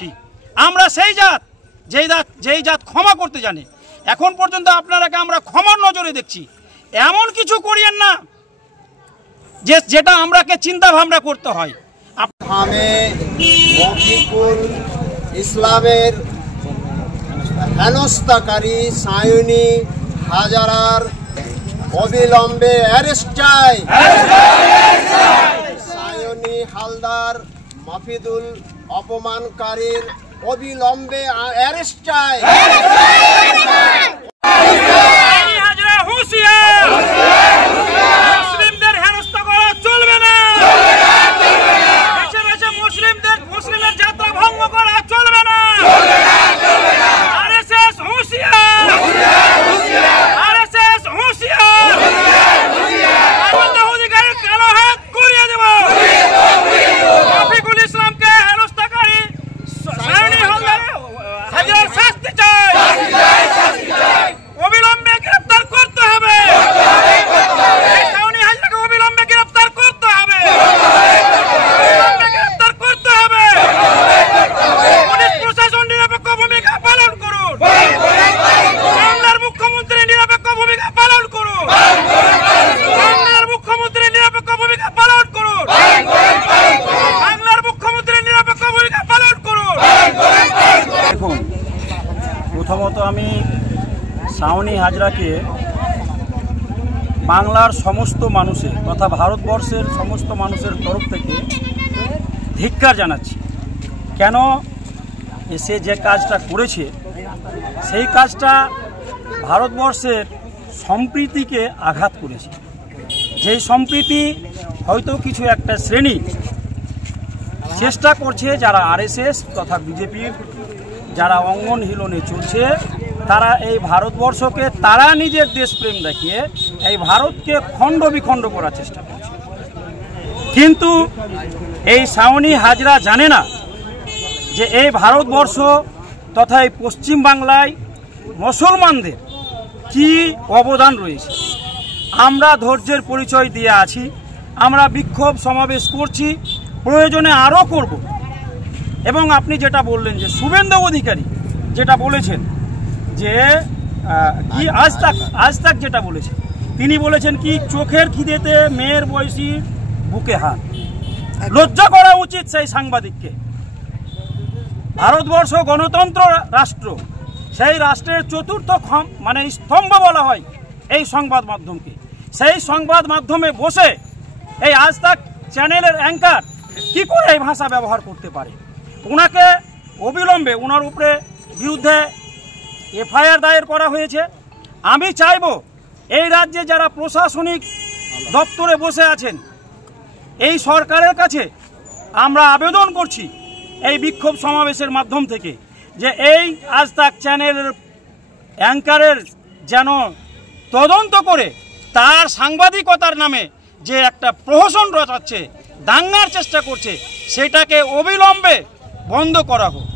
দেখছি। আমরা সেই জাত যেই জাত ক্ষমা করতে জানে। এখন পর্যন্ত আপনারাকে আমরা ক্ষমার নজরে দেখছি। এমন কিছু করিয়েন না যেটা আমরাকে চিন্তা ভাবনা করতে হয়। মফিকুল ইসলামের হেনস্থাকারী সায়নী হাজারার অবিলম্বে অ্যারেস্ট চাই। সায়নী হালদার মাফিদুল অপমানকারীর অবিলম্বে অ্যারেস্ট চাই। মুসলিমদের হেনস্থা করা চলবে না। মুসলিমের যাত্রা ভঙ্গ করা চলবে না। আরএসএস হুঁশিয়ার, আরএসএস হুঁশিয়ার। অধিকারের কালো হাত করিয়ে দেব। মফিকুল ইসলামকে হেনস্থাকারী সায়নী হাজার শাস্তি চাই। অবিলম্বে গ্রেফতার করতে হবে। সায়নী হাজারকে অবিলম্বে গ্রেফতার করতে হবে। গ্রেফতার করতে হবে। পুলিশ প্রশাসন নিরপেক্ষ ভূমিকা পালন করুন। বাংলার মুখ্যমন্ত্রী নিরপেক্ষ ভূমিকা পালন করুন। বাংলার মুখ্যমন্ত্রী নিরপেক্ষ ভূমিকা পালন করুন। বাংলার মুখ্যমন্ত্রী নিরপেক্ষ ভূমিকা পালন করুন। দেখুন, প্রথমত আমি সায়নী হাজরাকে বাংলার সমস্ত মানুষের তথা ভারতবর্ষের সমস্ত মানুষের তরফ থেকে ধিক্কার জানাচ্ছি। কেন সে যে কাজটা করেছে সেই কাজটা ভারতবর্ষের সম্প্রীতিকে আঘাত করেছে। যেই সম্প্রীতি হয়তো কিছু একটা শ্রেণী চেষ্টা করছে, যারা আরএসএস তথা বিজেপির যারা অঙ্গন হিলনে চলছে, তারা এই ভারতবর্ষকে তারা নিজের দেশপ্রেম দেখিয়ে এই ভারতকে খণ্ড বিখণ্ড করার চেষ্টা করছে। কিন্তু এই সায়নী হাজরা জানে না যে এই ভারতবর্ষ তথা এই পশ্চিমবাংলায় মুসলমানদের কি অবদান রয়েছে। আমরা ধৈর্যের পরিচয় দিয়ে আছি। আমরা বিক্ষোভ সমাবেশ করছি, প্রয়োজনে আরও করব। এবং আপনি যেটা বললেন যে শুভেন্দু অধিকারী যেটা বলেছেন যে কি আজ তাক যেটা বলেছেন, তিনি বলেছেন কি চোখের খিদেতে মেয়ের বয়সী বুকে হাত। লজ্জা করা উচিত সেই সাংবাদিককে। ভারতবর্ষ গণতন্ত্র রাষ্ট্র, সেই রাষ্ট্রের চতুর্থ স্তম্ভ বলা হয় এই সংবাদ মাধ্যমকে। সেই সংবাদ মাধ্যমে বসে এই আজ তাক চ্যানেলের অ্যাঙ্কার কি করে এই ভাষা ব্যবহার করতে পারে? ওনাকে অবিলম্বে ওনার উপরে বিরুদ্ধে এফআইআর দায়ের করা হয়েছে। আমি চাইব এই রাজ্যে যারা প্রশাসনিক দপ্তরে বসে আছেন, এই সরকারের কাছে আমরা আবেদন করছি এই বিক্ষোভ সমাবেশের মাধ্যম থেকে যে এই আজ তাক চ্যানেলের অ্যাঙ্কারের যেন তদন্ত করে তার সাংবাদিকতার নামে যে একটা প্রহসন রচাচ্ছে, দাঙ্গার চেষ্টা করছে, সেটাকে অবিলম্বে বন্ধ করা হোক।